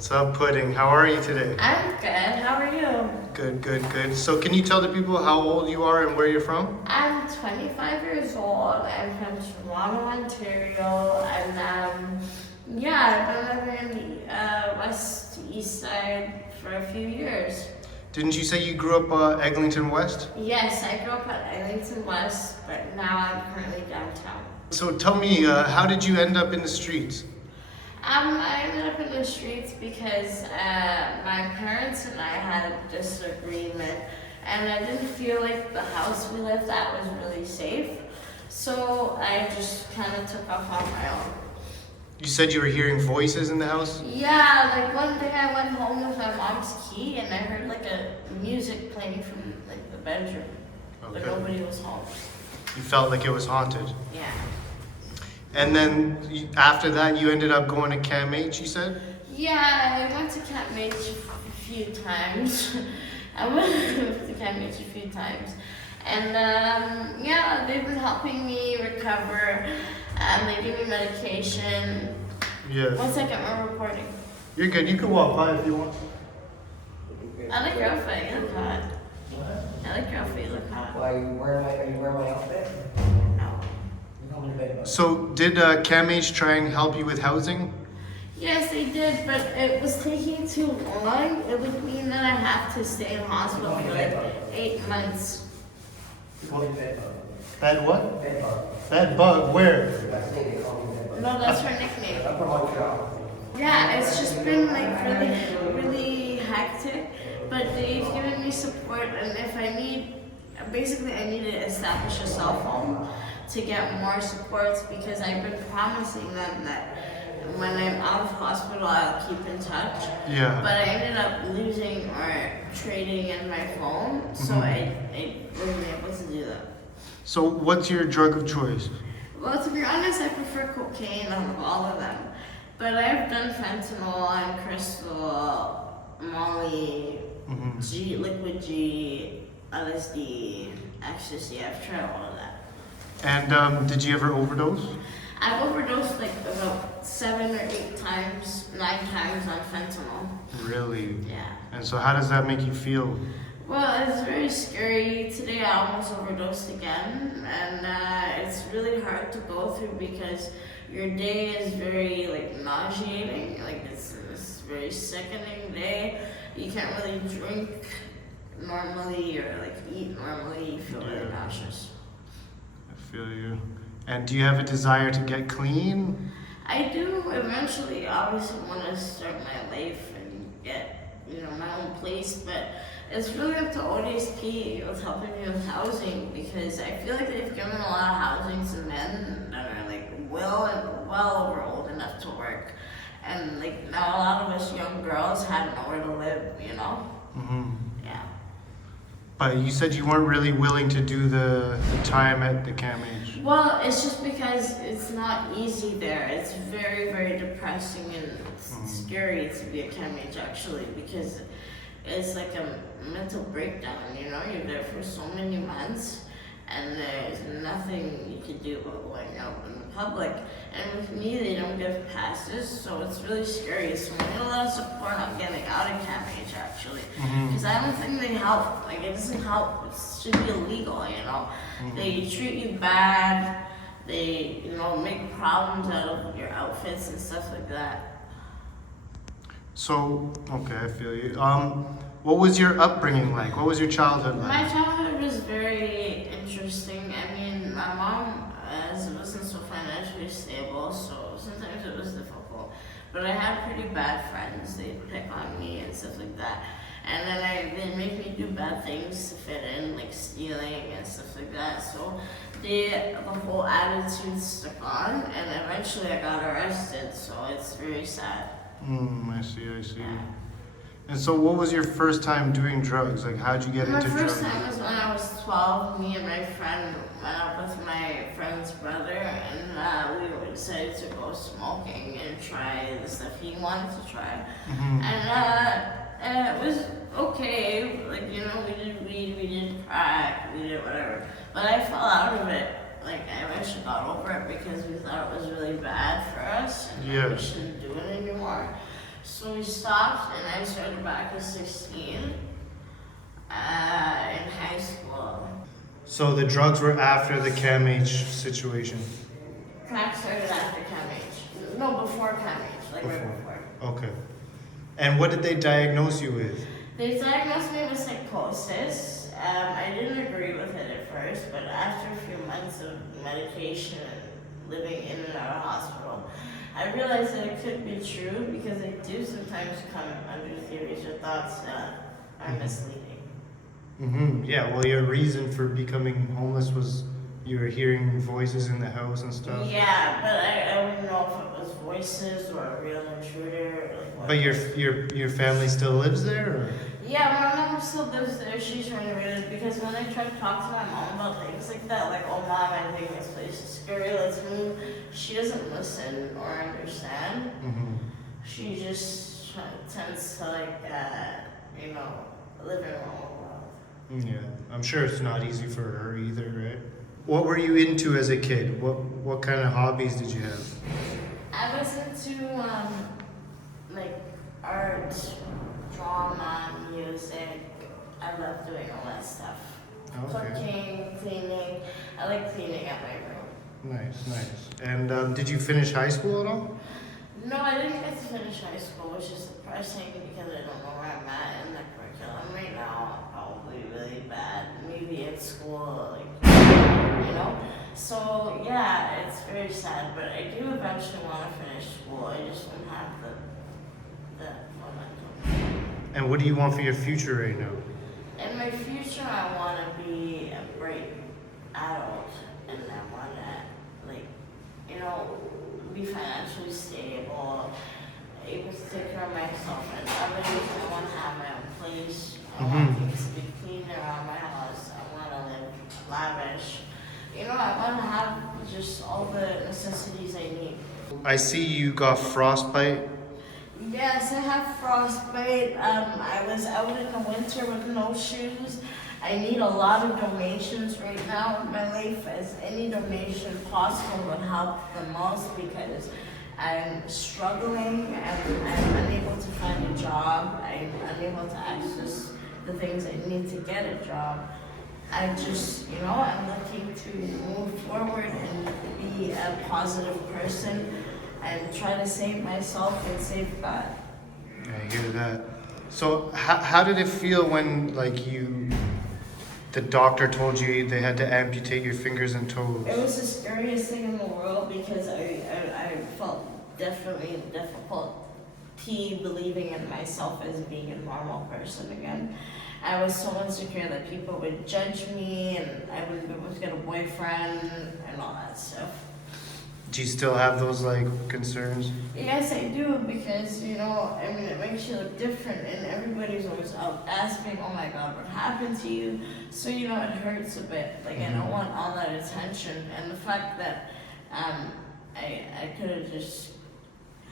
What's up, Pudding? How are you today? I'm good. How are you? Good. So can you tell the people how old you are and where you're from? I'm 25 years old. I'm from Toronto, Ontario, and I've been living in the west east side for a few years. Didn't you say you grew up Eglinton West? Yes, I grew up at Eglinton West, but now I'm currently downtown. So tell me, how did you end up in the streets? I ended up in the streets because my parents and I had a disagreement, and I didn't feel like the house we lived at was really safe. So I just kind of took off on my own. You said you were hearing voices in the house? Yeah, like one day I went home with my mom's key, and I heard like a music playing from like the bedroom, but nobody was home. You felt like it was haunted? Yeah. And then after that, you ended up going to Cam H, you said? Yeah, I went to Camp H a few times. I went to Camp H a few times. And they've been helping me recover. They give me medication. Yeah. 1 second, we're recording. You're good. You can walk by if you want. I like your outfit, you look hot. I like your outfit, you look hot. Why, are you wearing my outfit? No. So did Cam H try and help you with housing? Yes, they did, but it was taking too long. It would mean that I have to stay in hospital for like 8 months. Bed what? Bed bug? Where? No, that's her nickname. I'm from Montreal. Yeah, it's just been like really hectic, but they've given me support, and if I need, basically I need to establish a cell phone to get more supports, because I've been promising them that when I'm out of hospital I'll keep in touch. Yeah. But I ended up losing or trading in my phone, so I wasn't able to do that. So what's your drug of choice? Well, to be honest, I prefer cocaine out of all of them. But I've done fentanyl and crystal, Molly, liquid G, LSD, ecstasy. I've tried all of that. And did you ever overdose? I've overdosed like about 7 or 8 times, 9 times on fentanyl. Really? Yeah. And so how does that make you feel? Well, it's very scary. Today I almost overdosed again, and it's really hard to go through because your day is very like nauseating. Like it's very sickening day. You can't really drink normally or like eat normally. You feel really nauseous. I feel you. And do you have a desire to get clean? I do eventually obviously want to start my life and get, my own place, but it's really up to ODSP with helping me with housing, because I feel like they've given a lot of housing to men that are like well over old enough to work, and like now a lot of us young girls have nowhere to live, Yeah. But you said you weren't really willing to do the time at the Cam H. Well, it's just because it's not easy there. It's very, very depressing and scary to be a Cam H actually, because it's like a mental breakdown, You're there for so many months, and there's nothing you can do about going out in the public. And with me, they don't give passes, so it's really scary. So I need a lot of support on getting out of Cam H actually, because I don't think they help. Like it doesn't help. It should be illegal, They treat you bad. They, make problems out of your outfits and stuff like that. So, okay, I feel you. What was your upbringing like? What was your childhood like? My childhood was very interesting. I mean, my mom wasn't so financially stable, so sometimes it was difficult. But I had pretty bad friends. They'd pick on me and stuff like that. And then they'd make me do bad things to fit in, like stealing and stuff like that. So the whole attitude stuck on, and eventually I got arrested, so it's very sad. I see. And so what was your first time doing drugs? Like how'd you get into drugs? My first time was when I was 12. Me and my friend went out with my friend's brother, and we decided to go smoking and try the stuff he wanted to try. And it was okay. Like, we did weed, we did crack, we did whatever. But I fell out of it. Like, I eventually got over it because we thought it was really bad for us, and we shouldn't do it anymore. So we stopped, and I started back at 16 in high school. So the drugs were after the CAMH situation? Crack started after CAMH. No, before CAMH, like right before. Okay. And what did they diagnose you with? They diagnosed me with psychosis. I didn't agree with it at first, but after a few months of medication and living in and out of hospital, I realized that it could be true because I do sometimes come under theories or thoughts that are misleading. Mm-hmm. Yeah, well, your reason for becoming homeless was you were hearing voices in the house and stuff. Yeah, but I wouldn't know if it was voices or a real intruder. Or like what. But your family still lives there, or? Yeah, my mom still lives there. She's renovated because when I try to talk to my mom about things like that, like, oh mom, I think this place is scary, let's move, she doesn't listen or understand. Mm-hmm. She just tends to live in her own world. Yeah, I'm sure it's not easy for her either, right? What were you into as a kid? What kind of hobbies did you have? I was into like art, drama, music. I love doing all that stuff. Okay. Cooking, cleaning. I like cleaning up my room. Nice. And did you finish high school at all? No, I didn't get to finish high school, which is depressing because I don't know where I'm at in the curriculum right now. I'm probably really bad. Maybe at school, So yeah, it's very sad, but I do eventually want to finish school. I just don't have the momentum. And what do you want for your future right now? In my future, I want to be a great adult, and I want to, be financially stable, able to take care of myself and others. I want to have my own place. I want things to be clean around my house. I want to live lavish. I want to have just all the necessities I need. I see you got frostbite. Yes, I have frostbite. I was out in the winter with no shoes. I need a lot of donations right now in my life, as any donation possible would help the most because I'm struggling and I'm unable to find a job. I'm unable to access the things I need to get a job. I just, I'm looking to move forward and be a positive person and try to save myself and save God. I hear that. So how did it feel when the doctor told you they had to amputate your fingers and toes? It was the scariest thing in the world because I felt definitely difficulty believing in myself as being a normal person again. I was so insecure that people would judge me and I wouldn't be able to get a boyfriend and all that stuff. Do you still have those concerns? Yes, I do because it makes you look different, and everybody's always out asking, "Oh my God, what happened to you?" So it hurts a bit. I don't want all that attention, and the fact that I could have just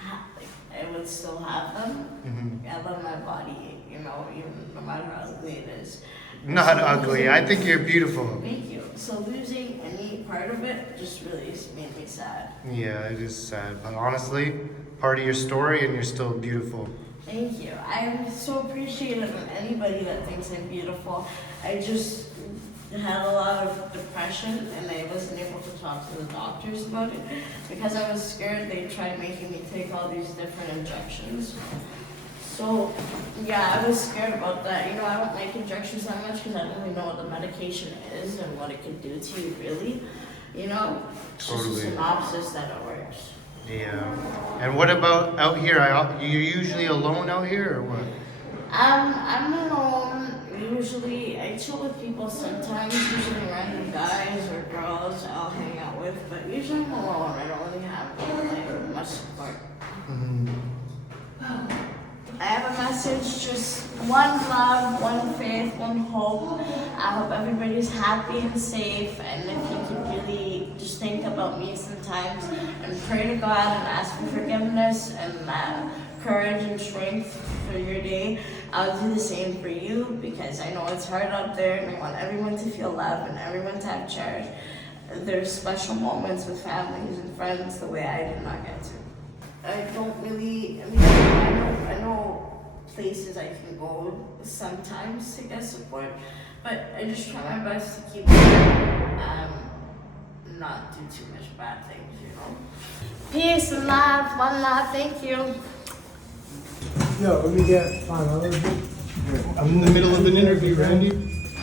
I would still have them. Mm-hmm. I love my body, even no matter how ugly it is. Not ugly. I think you're beautiful. Thank you. So losing any part of it just really made me sad. Yeah, it is sad, but honestly, part of your story, and you're still beautiful. Thank you. I'm so appreciative of anybody that thinks I'm beautiful. I just had a lot of depression and I wasn't able to talk to the doctors about it because I was scared they tried making me take all these different injections. So yeah, I was scared about that. I don't like injections that much because I don't really know what the medication is and what it could do to you really. It's just a synopsis that it works. Yeah. And what about out here? You're usually alone out here, or what? I'm alone. Usually, I chill with people sometimes. Usually, random guys or girls I'll hang out with. But usually, I'm alone. I don't really have much support. Mm-hmm. I have a message, just one love, one faith, one hope. I hope everybody's happy and safe, and if you could really just think about me sometimes and pray to God and ask for forgiveness and courage and strength for your day, I'll do the same for you because I know it's hard out there and I want everyone to feel love and everyone to have cherished. There's special moments with families and friends the way I did not get to. I don't really, I know places I can go sometimes to get support, but I just try my best to keep not do too much bad things, you know. Peace and love, one love, thank you. Yo, let me get $500. I'm in the middle of an interview, Randy.